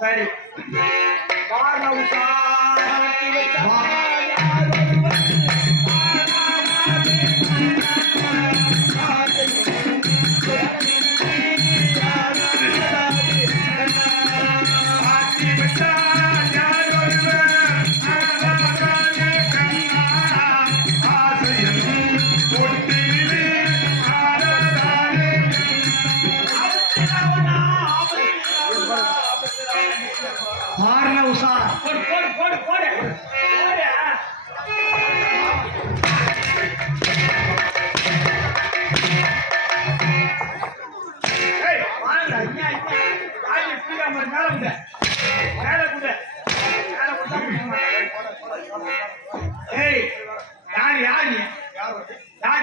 சரி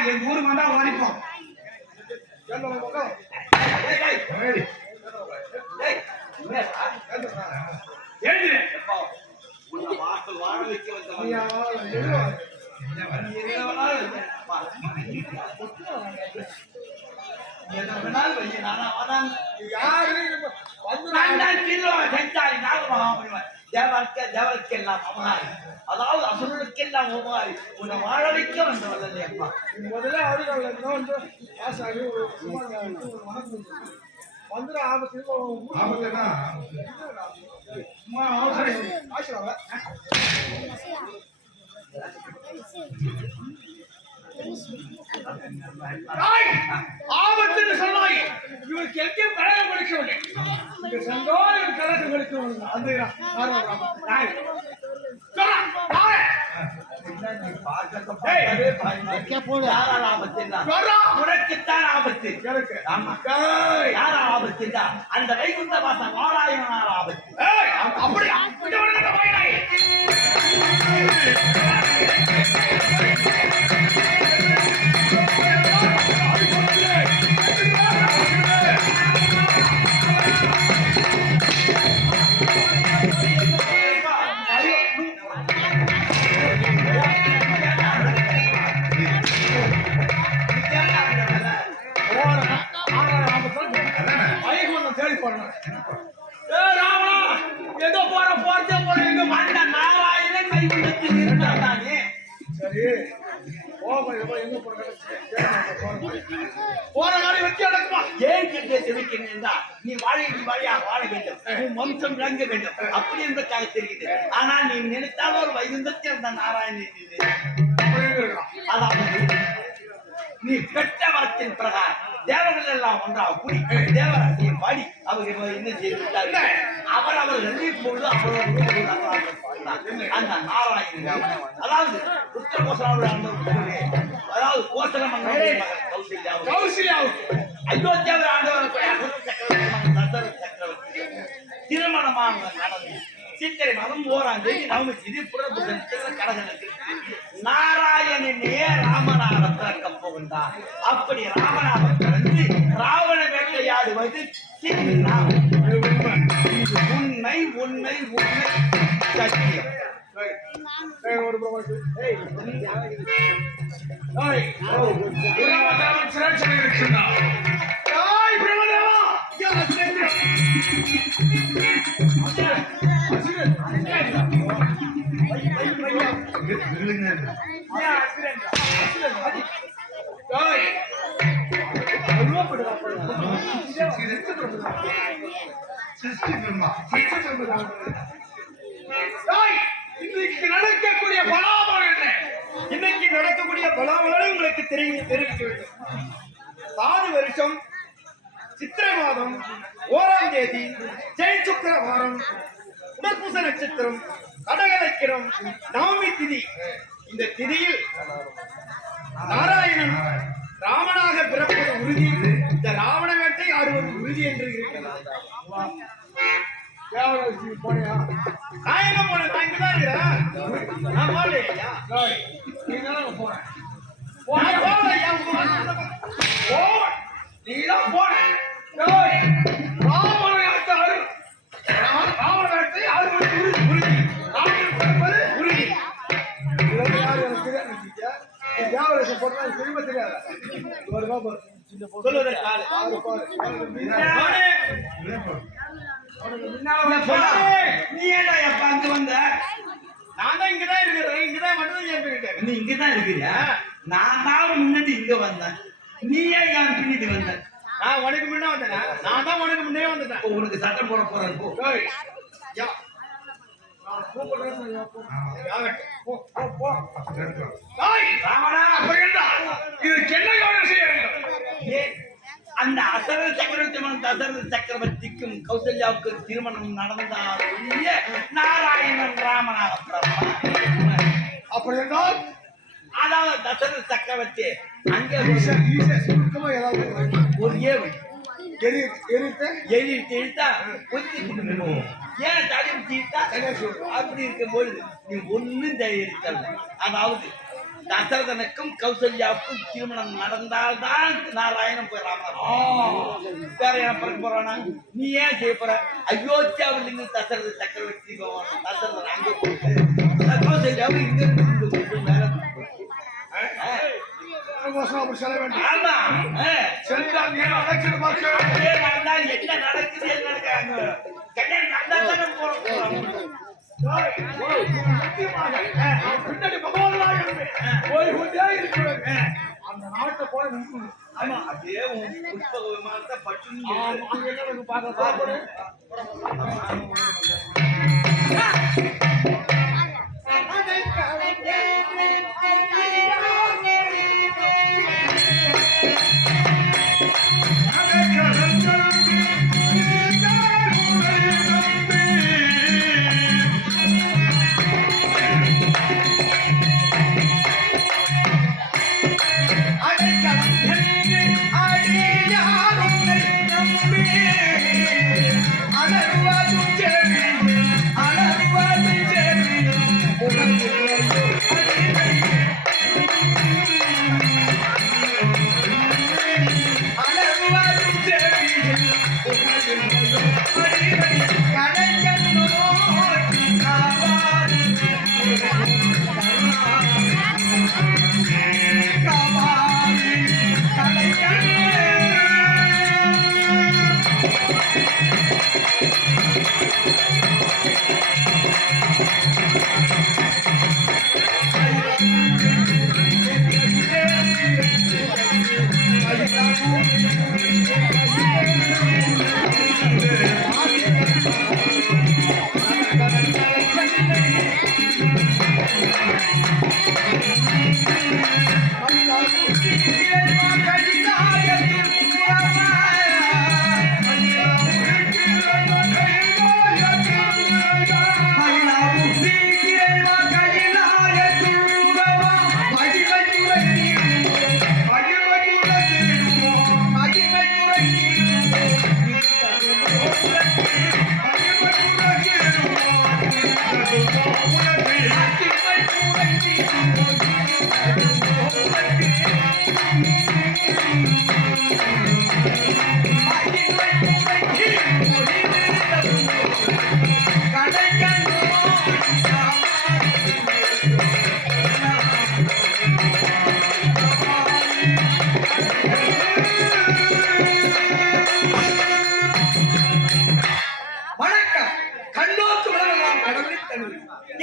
என் ஊருக்கு வந்தா ஓடிப்போம் தேவருக்கெல்லாம் அவனாய், அதாவது அசுரனுக்கெல்லாம் உமாய் உன்னை வாழ வைக்க வந்தவர்கள் அப்பா. முதல்ல அவர்கள் வந்து ஆபத்து ஆபத்துன்னு சொன்னாய். இவருக்கு எங்கேயும் கழகம் கொடுக்கவில்லை. கழகம் கொடுக்கவில்லை. அந்த அந்த வைகுண்ட வாசம் நாராயணனார் ஆபத்து. அப்படி ஏதோ போற போறதே போற எங்க வந்த நாராயணன் வைகுண்டத்தில் இருந்தானே. சரி போற நாளை வச்சு அடக்குமா? ஏன் கிட்டே தெரிவிக்கிறேன், நீ வாழையாக வாழ வேண்டும், உன் வம்சம் விளங்க வேண்டும் அப்படி என்பதற்காக தெரிகிறது. ஆனால் நீ நினைத்தால் ஒரு வைகுண்டத்தில் இருந்த நாராயணன் அதாவது நீ பெற்ற வரத்தின் பிரகாரம் தேவர்கள் எல்லாம் ஒன்றாக கூடி தேவராசியம் பாடி அவர்கள் என்ன செய்து விட்டார்கள். அவர்கள் இப்பொழுது அந்த நாராயணன் அதாவது உத்தரகோசலாவுடைய அதாவது கோசல மன்னன் அயோத்தியாவில் ஆண்டவர் சக்கரவர்த்தி திருமணமாக நடந்தது. சித்திரை மாதம் 1ஆம் தேதி நவமி திதி புறப்புதன் கடகனுக்கு நாராயணனே ராமனாக பிறக்க போகின்றார். அப்படி ராமனாக பிறந்து ராவண வேட்டையாடுவது உண்மை உண்மை உண்மை சத்தியம். இன்னைக்கு நடக்கக்கூடிய பலாபலம் என்ன? இன்னைக்கு நடக்கக்கூடிய பலாபலம் உங்களுக்கு தெரிவிக்க வேண்டும். சாது வருஷம் சித்திரை மாதம் 1ஆம் தேதி ஜெய் சுக்கர வாரம் உடற்பூச நட்சத்திரம் கடகலக்கிரம் நவமி திதி. இந்த திதியில் நாராயணன் ராமனாக பிறப்பது உறுதி. இந்த ராவண வேட்டை ஆடுவது உறுதி என்று இருக்கிறது. போனியா நான் எங்க போனேன்? நான் இங்கதான் இருக்கிறேன். நான் போகலையா? போறேன் நீதான் போன உனக்கு முன்னால இந்த வந்து பொண்ணு, நீ ஏன்டா எப்ப அங்க வந்த? நான் தான் இங்கதான் இருக்கிறேன். இங்கதான் மட்டும் கேட்டுக்கிட்டேன். நீ இங்கதான் இருக்கிறியா? நான் தான் முன்னாடி இங்க வந்தேன். நீ ஏன் என் பின்னிட்டு வந்த? நான் உனக்கு முன்ன வந்தேனா? நான் தான் உனக்கு முன்னே வந்துட்டேன். இப்போ உனக்கு சட்டம் போட போறேன் போ. ஏய், யா. நான் கூப்பிடுறேன். யா, போ. யாகட்டும். போ, போ, போ. ஏய், ராவணா, அப்படி என்றா, இதுக்கு என்ன கவனம் செய்ய வேண்டும்? ஏன் அந்த அசரத சக்கரவர்த்தி மகன் தசரத சக்கரவர்த்திக்கும் கௌசல்யாவுக்கும் திருமணம் நடந்தால் ஒழிய நாராயணன் ராமனாக பிறப்பான். அப்படி என்றால் அதாவது தசரத சக்கரவர்த்தி அங்கே சுருக்கமா ஏதாவது ஒரு ஏவல் எரித்து எழுத்தா கொஞ்சம் ஏன் தடவி தீர்த்தா அப்படி இருக்கும்போது நீ ஒன்னும் தயாரிக்கல. அதாவது தசரதனுக்கும் கௌசல்யாவுக்கும் திருமணம் நடந்தால்தான் நாராயணன் போய் ராமன் வேற என்ன பண்ண போறானா? நீ ஏன் செய்ய போற? அயோத்தியாவில் இருந்து தசரத சக்கரவர்த்தி போவான். தசரதன் அங்கே போயிட்டு கௌசல்யாவும் இங்க இருந்து வேலை அப்படி செல்ல வேண்டும். ஆமா சென்றால் நீ நடக்கிறது பார்க்க அதே நடந்தால் என்ன நடக்குது என்ன நடக்காங்க கல்யாணம் நடந்தா தானே போறோம். பின்னாடி பகவானாக இருந்து போய் கொண்டே இருக்கிறேன். அந்த நாட்டை போய் நிற்கணும். ஆமா அதே புஷ்பக விமானத்தை பட்டு அங்க என்ன பார்க்க சாப்பிடு.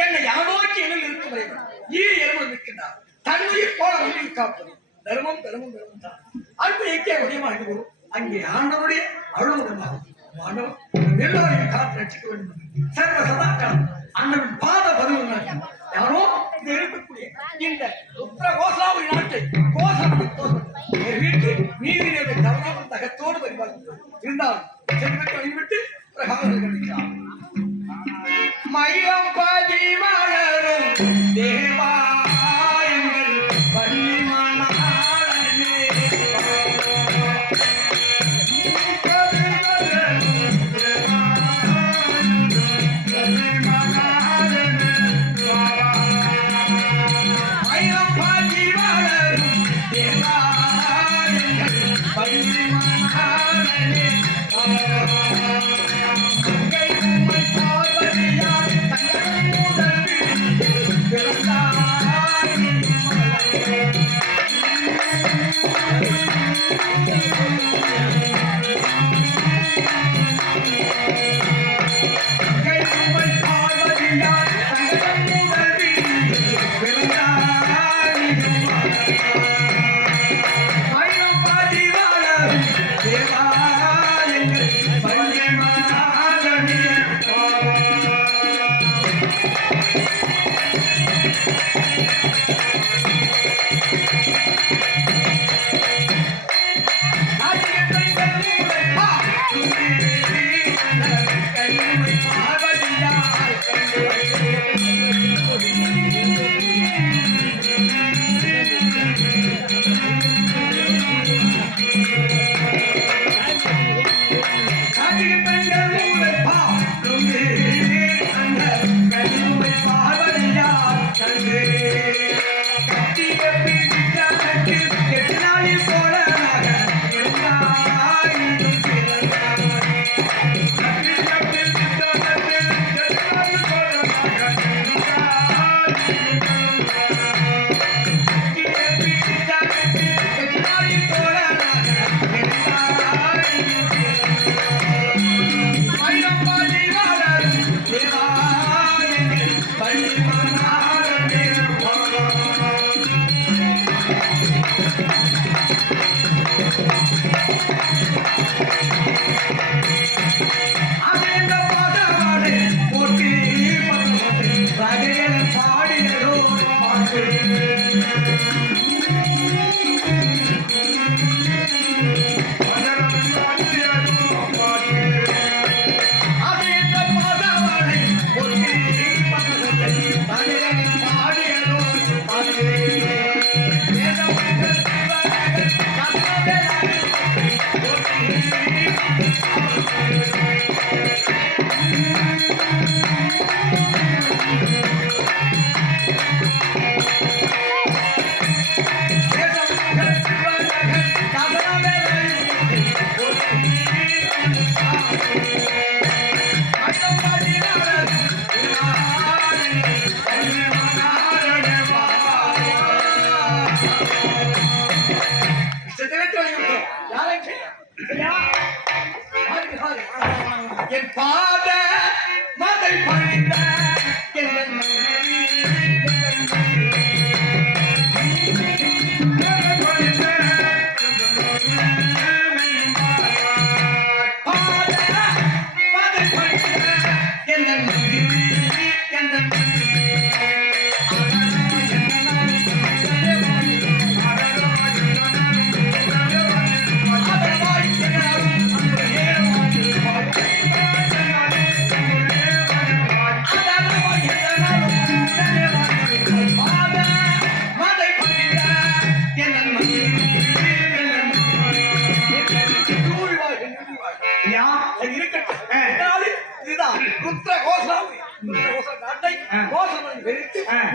என்னை யானோக்கி எனில் இருக்கும் ஈ எலும்பு நிற்கின்றார் தன்னுயிர் போல வந்து காப்பது தர்மம் தர்மம் தர்மம் தான் அன்பு எங்கே முடியமாகி வரும் அங்கே ஆண்டவருடைய அருளும் மாணவன் எல்லோரையும் காத்து ரட்சிக்க வேண்டும் சர்வ சதாக்காலம் அண்ணன் பாத பதிவு யாரோ இது இருக்கக்கூடிய இந்த உத்தர கோசாவரி நாட்டை கோசம் வீட்டில் நீதி நேர்வை தவறாமல் தகத்தோடு பரிபாலிக்கிறது இருந்தாலும் செல்வத்தை வழிவிட்டு பிரகாரம் கண்டிக்கிறார் மயிலம் பாதி மலரும் தேவாயங்கள் பன்னிமணாளனே மயிலம் பாதி மலரும் தேவாயங்கள் பன்னிமணாளனே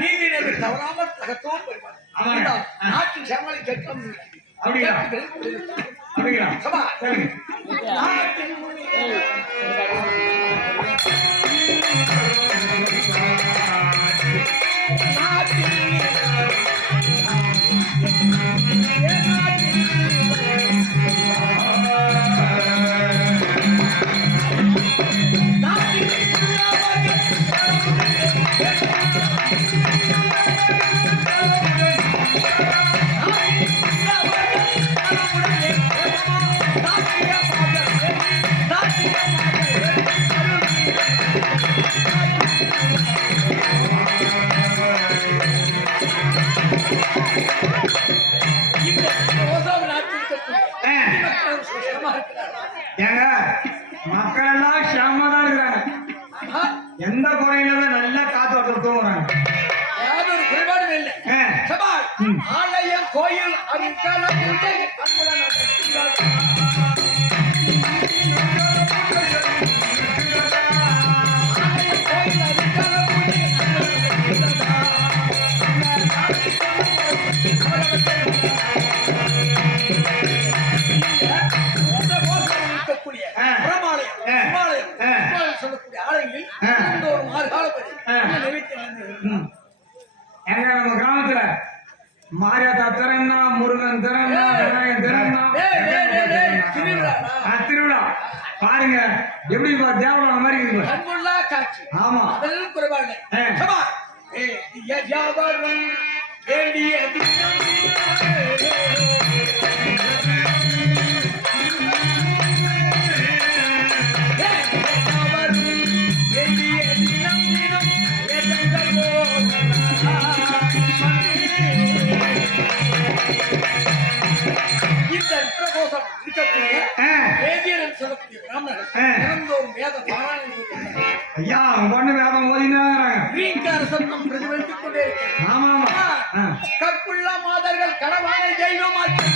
நீதி நேர்மை தவறாமல் தகத்தோம் பெறுவார். ஆமாங்க. இருந்தால் நாட்டின் சேமலை கேட்காமல் இருக்கிறது. அப்படியா? அப்படியா? சபா. சரிங்க. நாட்டின் ஏங்க மக்கள் எல்லாம் ஷாமா தான் இருக்கிறாங்க. எந்த குறையில நல்லா காத்து தூங்குறாங்க. யாதொரு குறைபாடும் இல்லை. சபா. ஆலயம் கோயில் அறிக்கால பூஜை அன்புடன் சொல்லக்கூடிய ஆலயங்களில் தினந்தோறும் 6 காலப்படி எங்க நம்ம கிராமத்துல மாரியாத்தா திறன்னா, முருகன் திறன்னா, விநாயகன் திறன்னா, திருவிழா பாருங்க எப்படி தேவலாம் மாதிரி இருக்கு. அன்புள்ளா காட்சி. ஆமா, அதெல்லாம் குறைபாடு. சபா. வியாபாரம் வேண்டிய சொல்லக்கூடிய பிராமணர்கள் தினந்தோறும் வேத பாராயணம் ஐயா பொண்ணு வேதம் ஓதினாங்க. ரீங்கார சத்தம் பிரதிபலித்துக் கொண்டே இருக்கிறது. ஆமா ஆமா. கற்புள்ள மாதர்கள் கடவானை தெய்வமாக்கி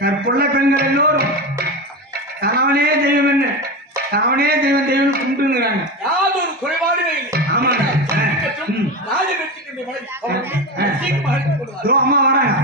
கற்புள்ள பெண்கள் எல்லோரும் கணவனே தெய்வம் என்ன, கணவனே தெய்வம் தெய்வம் கும்பிட்டுங்கிறாங்க. யாதொரு குறைபாடுமே இல்லை. ஆமாங்க. அம்மா வராங்க.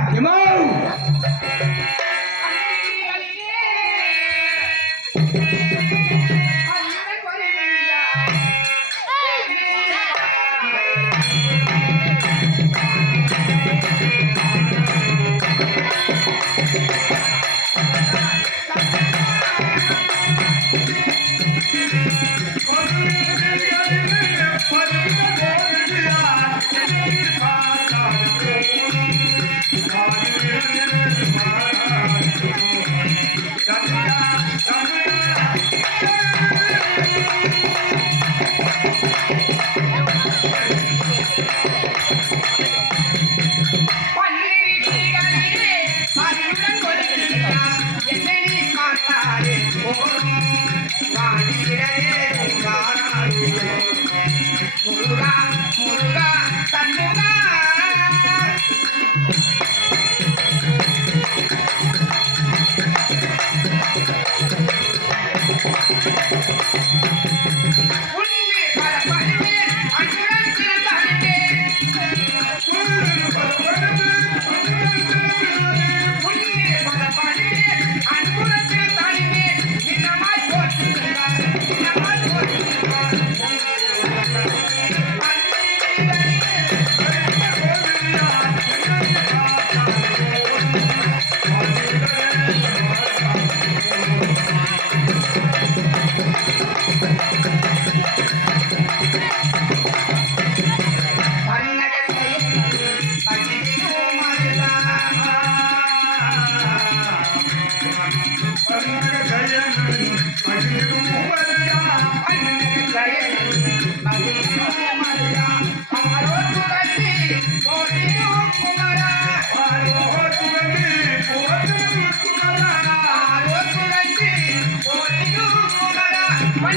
Why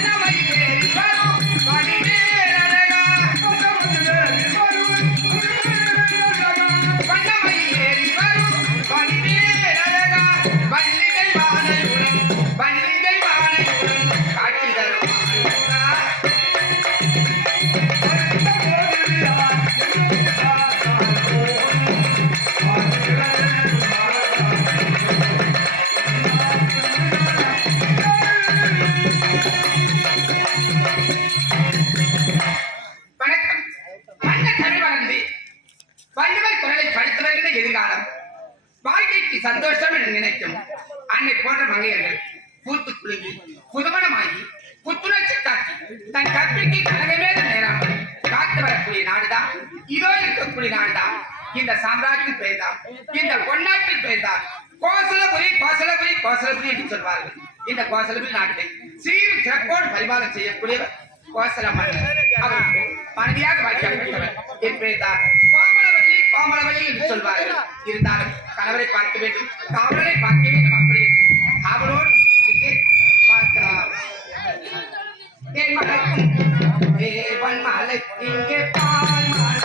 not? அன்னைக்கு சந்தோஷம் என்று நினைக்கும் அன்னை போன்ற மங்கையர்கள் பூத்து குலுங்கி புதுமணமாகி புத்துணர்ச்சி காட்டி தன் கற்பிக்கு கனகமே நேராமல் காத்து வரக்கூடிய நாடுதான் இதோ இருக்கக்கூடிய நாடுதான் இந்த சாம்ராஜ்யத்தின் பெயர்தான் இந்த பொன்னாட்டின் பெயர்தான் கோசலபுரி கோசலபுரி கோசலபுரி என்று சொல்வார்கள். இந்த கோசலபுரி நாட்டை சீரும் சிறப்போடு பரிபாலனம் செய்யக்கூடியவர் கோசல மன்னர். அவருக்கு மனைவியாக வாய்க்கப்பட்டவர் என் பெயர்தான் கோமலவல்லி கோமலவல்லி என்று சொல்வார்கள். இருந்தாலும் கணவரை பார்க்க வேண்டும், காவலரை பார்க்க வேண்டும். அப்படி அவரோடு பார்க்கலாம். தேவன் மலை இங்கே பால் மலை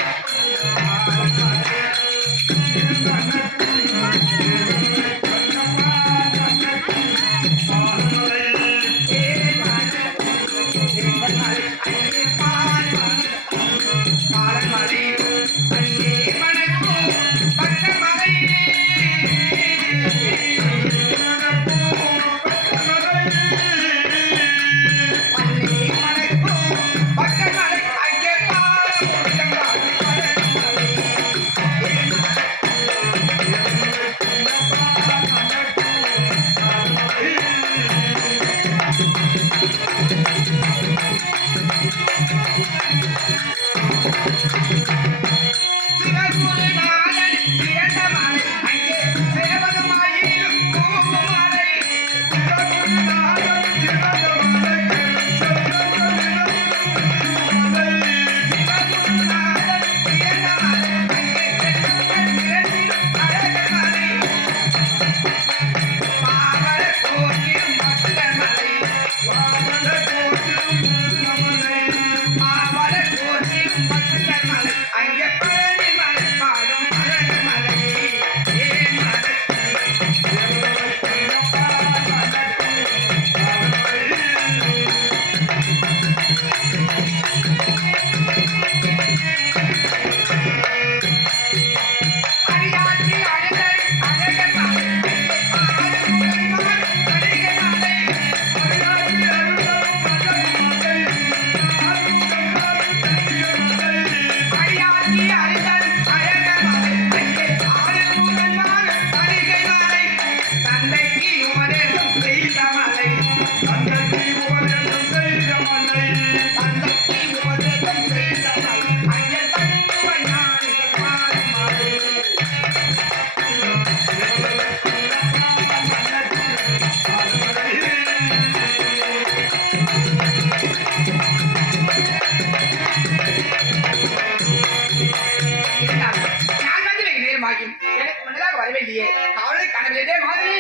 எனக்கு முன்னதாக வர வேண்டிய அவளை கனவிலே மாதிரி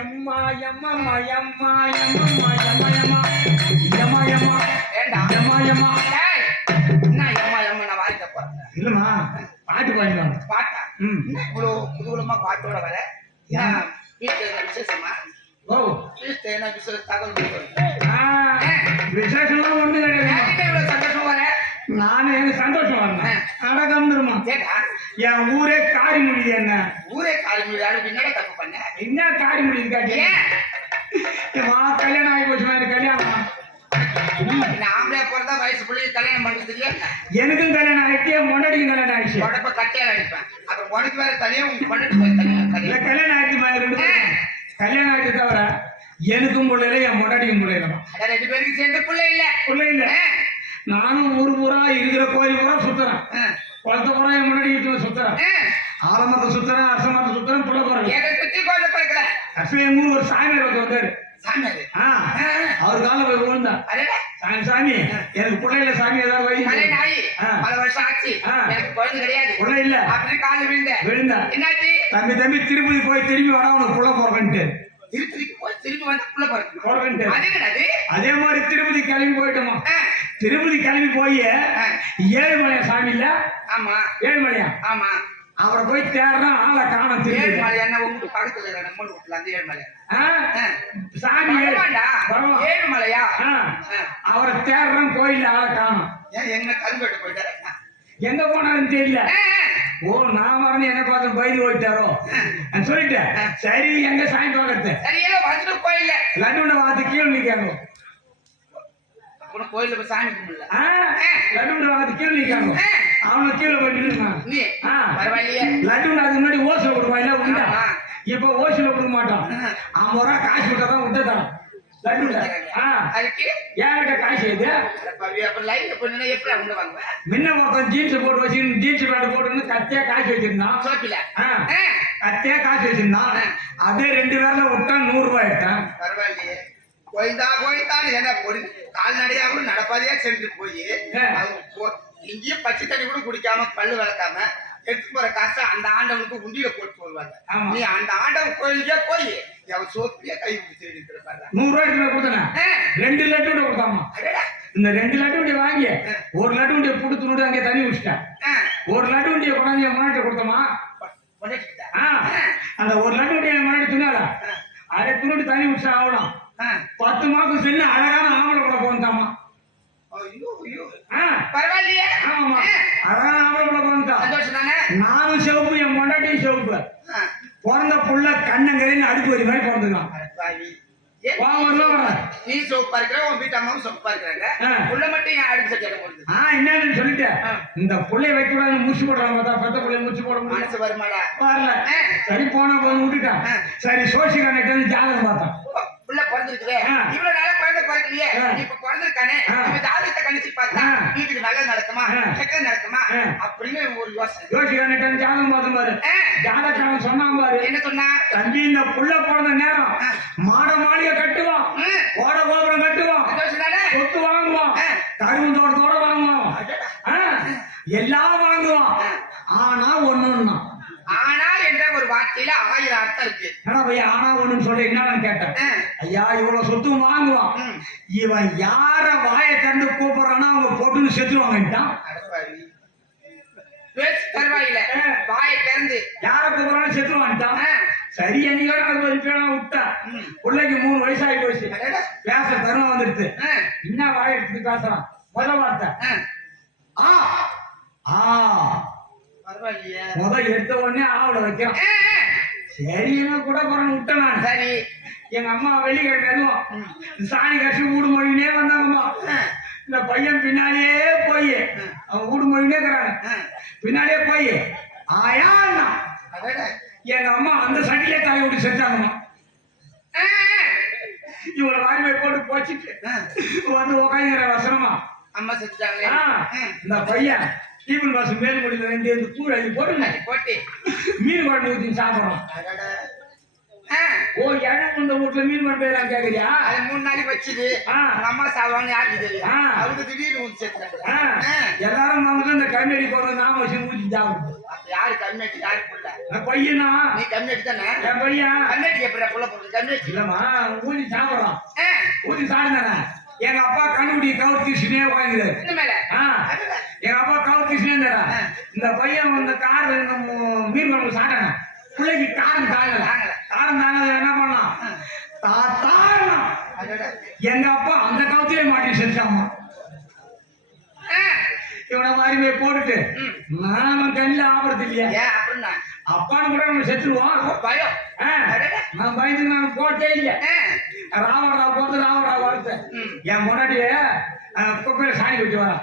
எம்மா எம்மா எம்மா எம்மா எம்மா எம்மா எம்மா எம்மா ஏண்டா எம்மா எம்மா டேய் என்ன எம்மா எம்மா நான் வாங்கிட்ட போறேன் இல்லம்மா பாட்டு பாடுவாங்க பாட்டா இவ்வளோ குதூகலமா பாட்டோட வர வீட்டுல என்ன விசேஷமா ஓ வீட்டுல என்ன விசேஷ தகவல் விசேஷம்லாம் ஒண்ணு கிடையாது இவ்வளவு சந்தோஷம் வர நானே சந்தோஷம் வரேன் அடகம்மா கேட்டா என் ஊரே காரிமொழி என்ன ஊரே காலி முடியாது பின்னாடி தப்பு பண்ண என்ன காரிமொழி காட்டியா கல்யாணம் ஆகி போச்சு எனக்கு கல்யாணம் ஆம்பளை பிறந்தா வயசு பிள்ளைங்க கல்யாணம் பண்றது இல்லையா எனக்கும் கல்யாணம் ஆயிடுச்சு என் முன்னாடிக்கும் கல்யாணம் ஆயிடுச்சு உடப்ப கட்டையால அடிப்பேன் அப்புறம் உனக்கு வேற தனியா உங்க பண்ணிட்டு போய் தனியா இல்ல கல்யாணம் ஆயிடுச்சு ரெண்டு பேரும் கல்யாணம் ஆயிடுச்சு தவிர எனக்கும் பிள்ளைல என் முன்னாடிக்கும் பிள்ளைல அட ரெண்டு பேருக்கு சேர்ந்து பிள்ளை இல்ல பிள்ளை இல்ல நானும் ஊர் பூரா இருக்கிற கோயில் பூரா சுத்துறேன் குளத்தை பூரா என் முன்னாடி சுத்துறேன் ஆலமரத்தை சுத்துறேன் அரசமரத்தை சுத்துறேன் பிள்ளை போறேன் எதை பத்தி குழந்தை பிறக்கல actually எங்க ஊர் ஒரு சாமியார் ஒருத்தர் வந்தாரு சாமியாரு அவர் கால போய் விழுந்தான் சாமி சாமி எனக்கு பிள்ளைல சாமி ஏதாவது கல்யாணம் ஆகி பல வருஷம் ஆச்சு எனக்கு குழந்தை கிடையாது பிள்ளை இல்ல அப்படின்னு காலில் விழுந்தா என்னாச்சு தம்பி தம்பி திருப்பதி போய் திரும்பி வரா உனக்கு புள்ள போறேன்ட்டு திருப்பி வந்து புள்ள பிறக்கணும் அது கிடையாது அதே மாதிரி திருப்பதி கிளம்பி போயிட்டோமா திருப்பதி கிளம்பி போய் ஏழுமலையா சாமி இல்ல ஆமா ஏழுமலையா ஆமா அவரை போய் தேடுறா ஆளை காணோம் திருப்பதி ஏழுமலை என்ன உங்களுக்கு பக்கத்துல நம்ம வீட்டுல அந்த ஏழுமலை சாமி ஏழுமலையா அவரை தேடுறோம் கோயில்ல ஆளை காணோம் எங்க கல்வெட்டு போயிட்டாரு எங்க போனாருன்னு தெரியல ஓ நான் வரணும் என்ன பார்த்து பயிர் போயிட்டாரோ சொல்லிட்டேன் சரி எங்க சாமி பார்க்கறது சரி ஏதோ வந்துட்டு கோயில்ல லட்டுண்ட வாத்து கீழே நிக்காங்க கோயில்ல போய் சாமி கும்பிடல லட்டுண்ட வாத்து கீழே நிக்காங்க அவனை கீழே போயிட்டு நீ பரவாயில்லையே. லட்டு அதுக்கு முன்னாடி ஓசில விடுவாங்க உண்டா ஆமா. இப்ப ஓசில விடுக்க மாட்டோம் 50 ரூபா காசு விட்டதான் விட்டுதான் லட்டு அதுக்கு என்கிட்ட காசு எது அப்ப லைன்ல போனா எப்படி கொண்டு வாங்க? முன்ன ஒருத்தன் ஜீன்ஸ் போட்டு வச்சு ஜீன்ஸ் பேண்ட் போட்டு கத்தியா காசு வச்சிருந்தான் சோப்பில கத்தியா காசு வச்சிருந்தான் அதே 2 பேர்ல விட்டா 100 ரூபாய் எடுத்தான். பரவாயில்லையே. கோயிந்தான்னு என்ன பொடி கால்நடையா கூட நடப்பாதையா சென்று போய் இங்கேயும் பச்சை தண்ணி கூட குடிக்காம பல்லு வளர்க்காம எடுத்து போற காசை அந்த ஆண்டவனுக்கு உண்டியில போட்டு வருவாங்க. நீ அந்த ஆண்டவன் கோயிலுக்கே போய் அவன் சோப்பியே கை பிடிச்சி 100 ரூபாய் கொடுத்தேன் 2 லட்டு கொடுத்தாமா. இந்த 2 லட்டு வாங்கி 1 லட்டு கொடுத்து அங்கே தண்ணி வச்சுட்டேன். 1 லட்டு கொண்டாந்து முன்னாடி கொடுத்தோமா. அந்த 1 லட்டு முன்னாடி துணியால அதை துணி தண்ணி வச்சு ஆகணும். 10 மாசம் சென்று அழகான ஆம்பளை கூட போந்தாமா. பரவாயில்லையே. ஆமா அழகான ஆம்பளை கூட போந்தா. சந்தோஷம் தானே. நானும் சிவப்பு என் பொண்டாட்டியும் சிவப்பு. பிறந்த புள்ள கண்ணங்கரைன்னு அடுப்பு வரி மாதிரி பிறந்துக்கலாம். நீ சோப்பா இருக்கிற உன் வீட்டு அம்மாவும் சோப்பா இருக்கிறாங்க. புள்ள மட்டும் என் அடுப்பு சட்டை போடுது. என்னன்னு சொல்லிட்டேன். இந்த புள்ளைய வைக்கூடாது முடிச்சு போடலாம் பார்த்தா பெத்த புள்ளைய முடிச்சு போட மனசு வருமாடா வரல. சரி போனா போது விட்டுட்டான். சரி சோசிக்கான ஜாதகம் பார்த்தேன். புள்ள பிறந்திருக்குதே இவ்வளவு நாளா குழந்தை பிறக்கலையே இப்ப பிறந்திருக்கானே இப்ப ஜாதகத்தை கணிச்சு பார்த்தா வீட்டுக்கு நல்லது நடக்குமா கெட்டது நடக்குமா அப்படின்னு ஒரு யோசிக்கான ஜாதகம் பார்த்தோம் பாரு. ஜாதகம் சொன்னான் பாரு. என்ன சொன்னா? தம்பி இந்த புள்ள பிறந்த நேரம் மாட மாளிகை கட்டுவான், ஓட கோபுரம் கட்டுவான், சொத்து வாங்குவான், கரும்பு தோட்டத்தோட வாங்குவான், எல்லாம் வாங்குவான். ஆனா ஒண்ணுன்னா ஆனா என்ற ஒரு வார்த்தையில 1000 அர்த்தம் இருக்கு. ஆனா ஒண்ணுன்னு சொல்ல என்னன்னு கேட்டேன். ஐயா இவ்வளவு சொத்து வாங்குவான், இவன் யார வாயை கண்டு கூப்பிடுறான்னா அவங்க போட்டுன்னு செத்துருவாங்கட்டான். பரவாயில்ல வாயை திறந்து யார கூப்பிடுறான்னு செத்துருவான்ட்டான். சரி என்னையோட விட்டா பிள்ளைக்கு 3 வயசாகி போச்சு. பேச தருணம் வந்துடுது. என்ன வாயை எடுத்து பேசுறான். முதல் வார்த்தை எடுத்த உடனே ஆவட வைக்கிறான். சரி கூட குறைன்னு விட்டேன் நான். சரி எங்க அம்மா வெளிக்கிழமை எதுவும் சாணி கட்சி வீடு மொழினே வந்தாங்கம்மா. இந்த பையன் பின்னாலேயே போய் அவன் வீடு மொழினே இருக்கிறாங்க. பின்னாலே போய் ஆயா எங்க அம்மா அந்த சட்டிலே தலை விட்டு செஞ்சாங்கம்மா. இவளை வாய்மை போட்டு போச்சுட்டு வந்து உக்காந்துற வசனமா அம்மா செஞ்சாங்களே. இந்த பையன் டீபன் பாசு மேல் முடியல 2 கூழ் அள்ளி போட்டு மீன் குழம்பு ஊற்றி சாப்பிட்றோம். ஓ எனக்கு இந்த வீட்டுல மீன் குழம்பு கேக்குறியா? அது 3 நாளைக்கு வச்சுது அம்மா சாப்பிடுவாங்க யாருக்கு தெரியும். அவங்க திடீர்னு ஊற்றி சேர்த்துறாங்க. எல்லாரும் வந்து இந்த கண்ணடி போடுறது நாம வச்சு ஊற்றி சாப்பிடுவோம். யாரு கண்ணடி யாரு புள்ள? பையனா நீ கண்ணடி தானே? என் பையன் கண்ணடி எப்படி புள்ள போடுறது? கண்ணடி இல்லம்மா ஊற்றி சாப்பிடுறோம். ஊற்றி சாப்பிடுதானே எங்க அப்பா கண்ணுடி கவுர் கிருஷ்ணே வாங்குறாரு. எங்க அப்பா கவுர் கிருஷ்ணே இந்த பையன் இந்த கார் மீன் குழம்பு சாப்பிட்டாங்க. பிள்ளைக்கு காரம் தாங்கல. காரம் தாங்கல என்ன பண்ணலாம்? எங்க அப்பா அந்த கவுத்திலே மாட்டி செஞ்சாமா. இவனை மாதிரி போட்டுட்டு நாம கண்ணில் ஆபரத்து இல்லையா அப்பான்னு கூட நம்ம செத்துருவோம். பயம் நான் பயந்து நான் போட்டே இல்லை. ராவணா போட்டு ராவணா வளர்த்து என் முன்னாடியே குப்பையில சாணி கொட்டி வரா.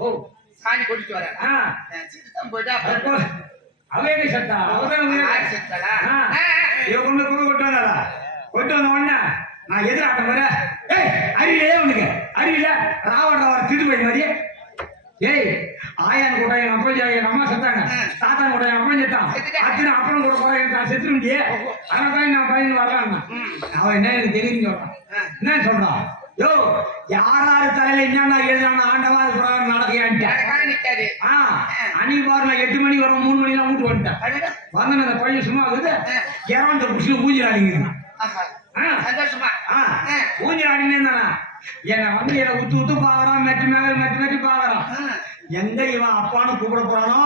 ஓ சாணி கொட்டிட்டு வரேன் போயிட்டா அவ எங்க செத்தா? அவதான் செத்தாளா? இவன் கொண்டு குப்பை கொட்டு வந்தாளா? கொட்டு வந்த உடனே நான் எதிராட்டம் வர அறிவிலே உனக்கு அறிவில ராவணா வர திட்டு போய் மாதிரியே ஏய் ஆயான்னு கூட என் அப்பா என் அம்மா செத்தாங்க. தாத்தான்னு கூட என் அப்பா செத்தான். அத்தனை அப்புறம் கூட போற நான் செத்துருண்டியே அதான் நான் பையன் வரலான்னா அவன் என்ன எனக்கு தெரியுன்னு சொல்றான். என்ன சொல்றான்? யோ யாராரு தலையில என்னன்னா எழுதான ஆண்டவா அது பிரகாரம் நடக்கையான்ட்டு அன்னைக்கு பாருங்க 8 மணி வரும் 3 மணிலாம் வீட்டு வந்துட்டேன். வந்து அந்த பையன் சும்மா இருக்குது இறந்த புடிச்சு ஊஞ்சல் ஆடிங்க. ஊஞ்சல் ஆடினே தானே என்னை வந்து என்னை உத்து உத்து பாக்குறான். மெட்டி மேல மெட்டி மெட்டி பாக்குறான். எங்க இவன் அப்பான்னு கூப்பிட போறானோ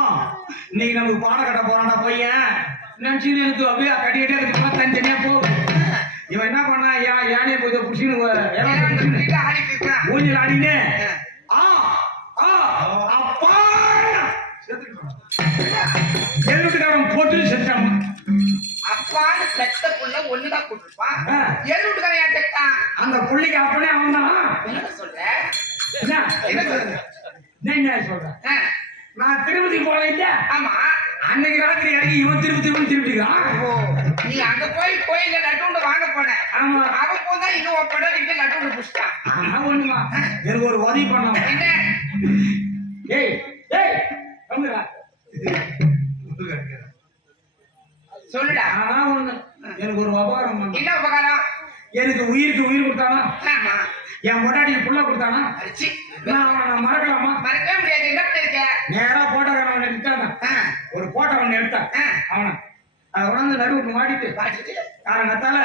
இன்னைக்கு நமக்கு பாடம் கட்ட போறான்டா பையன் நினைச்சு எனக்கு அப்படியே கட்டி கட்டி அதுக்கு தனித்தனியா போகும். இவன் என்ன பண்ணா யானையை போய் புடிச்சுன்னு ஊஞ்சல் ஆடினே அப்பா எழுத்துக்காரன் போட்டு செஞ்சான். அப்பான்னு பெத்த புள்ள ஒண்ணுதான் போட்டுருப்பான். எழுத்துக்காரன் ஏன் செத்தான்? அந்த புள்ளிக்கு அப்பனே அவன் தான். என்ன சொல்ற? என்ன சொல்ற? என்ன சொல்றேன் ஆ, நான் திருப்பதி போனேன் இல்ல ஆமா. அன்னைக்கு ராத்திரி இறங்கி இவன் திருப்பிக்கிறான் ஓ, நீ அங்க போய் கோயில்ல லட்டு ஒண்ணு வாங்க போன. ஆமா அவன் போதா இன்னும் உன் படம் இங்க லட்டு ஒண்ணு புடிச்சிட்டான். ஆனா ஒண்ணுமா எனக்கு ஒரு உதவி பண்ண என்ன? ஏய் ஏய் வந்துடா சொல்லுடா. ஆனா ஒண்ணு எனக்கு ஒரு உபகாரம் பண்ண என்ன உபகாரம்? எனக்கு உயிருக்கு உயிர் கொடுத்தானா ஆமா. என் பொண்டாட்டிக்கு புள்ள கொடுத்தானா அடிச்சி நான் அவனை மறக்கலாமா மறக்கவே முடியாது. என்ன பண்ணிருக்க? நேரா போட்டோக்காரன் எடுத்தானா ஆ, ஒரு போட்டோ ஒன்று எடுத்தான் ஆ, அவனை அதை உணர்ந்து நடுவுக்கு மாட்டிட்டு பாத்துட்டு காரணத்தால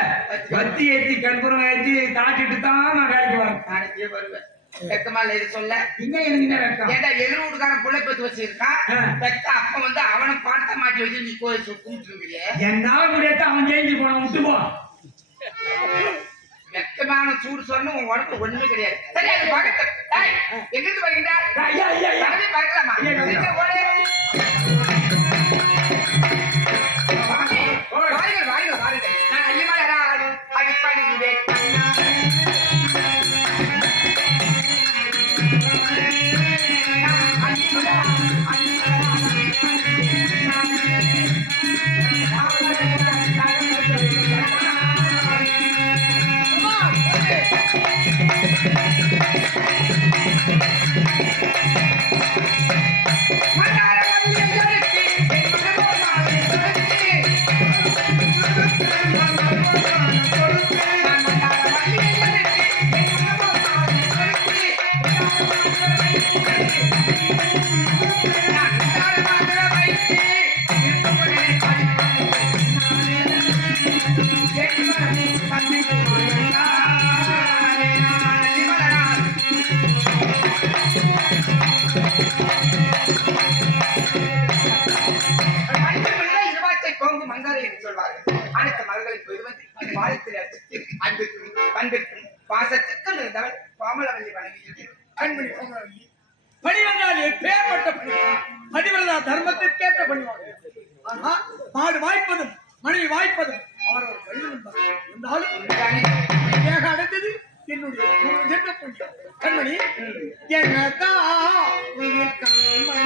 வத்தி ஏற்றி கண்புறம் ஏற்றி தாட்டிட்டு தான் நான் வேலைக்கு வரேன் நாளைக்கே வருவேன். வெக்கமா இல்ல இது சொல்ல? இன்னும் எனக்கு என்ன வேட்டம் ஏன்டா எதிர் வீட்டுக்காரன் புள்ள பெத்து வச்சிருக்கான். ஆ. பெத்த அப்ப வந்து அவனை பாட்ட மாட்டி வச்சு நீ கோயில் கும்பிட்டு இருக்கிறியே. என்னால முடியாத அவன் ஜெயிச்சு போனான் விட்டு போ வெக்கமான சூடு சொன்ன உன் உடம்பு ஒண்ணுமே கிடையாது. சரி அது பக்கத்து. டேய், எங்க இருந்து வரீங்கடா? ஐயா ஐயா ஐயா கடந்து பார்க்கலாமா? ஐயா, ஐயா. சீக்கிரம் ஓடு. வாருங்கள், வாருங்கள், வாருங்கள். நான் ஐயமாடா அடிப்பாடுகிறேன். பாசத்துக்கும் இருந்தவள் கோமலவல்லி வணங்கி கண்மணி பணிவந்தால் எப்பேற்பட்ட பணிவா பணிவரதா தர்மத்திற்கேற்ற பணிவாங்க ஆனா மாடு வாய்ப்பதும் மனைவி வாய்ப்பதும் அவரவர் வழிவந்தார் இருந்தாலும் வேக அடைந்தது என்னுடைய ஒரு ஜென்ம புண்ணியம் கண்மணி என்னதான் உயிர் கண்மணி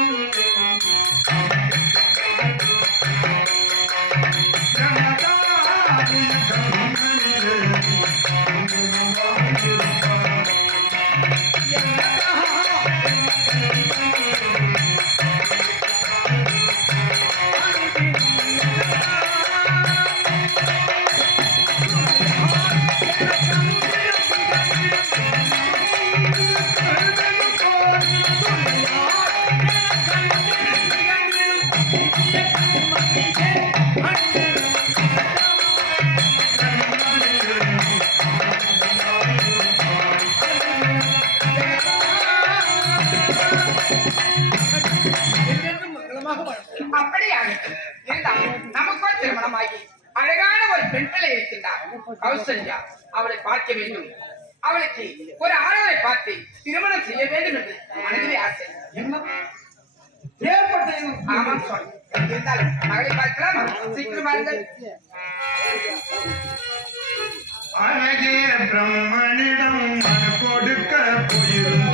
அப்படியாகட்டும். இருந்தாலும் நமக்கோ திருமணமாகி அழகான ஒரு பெண் பிள்ளை இருக்கின்றார் கௌசல்யா. அவளை பார்க்க வேண்டும். அவளுக்கு ஒரு ஆணவரை பார்த்து திருமணம் செய்ய வேண்டும் என்று மனதிலே ஆசை. ஆமாம் சொல். இருந்தாலும் மகளை பார்க்கலாம். சீக்கிரமார்கள். அழகே பிரம்மனிடம் மனு கொடுக்க போயிருந்த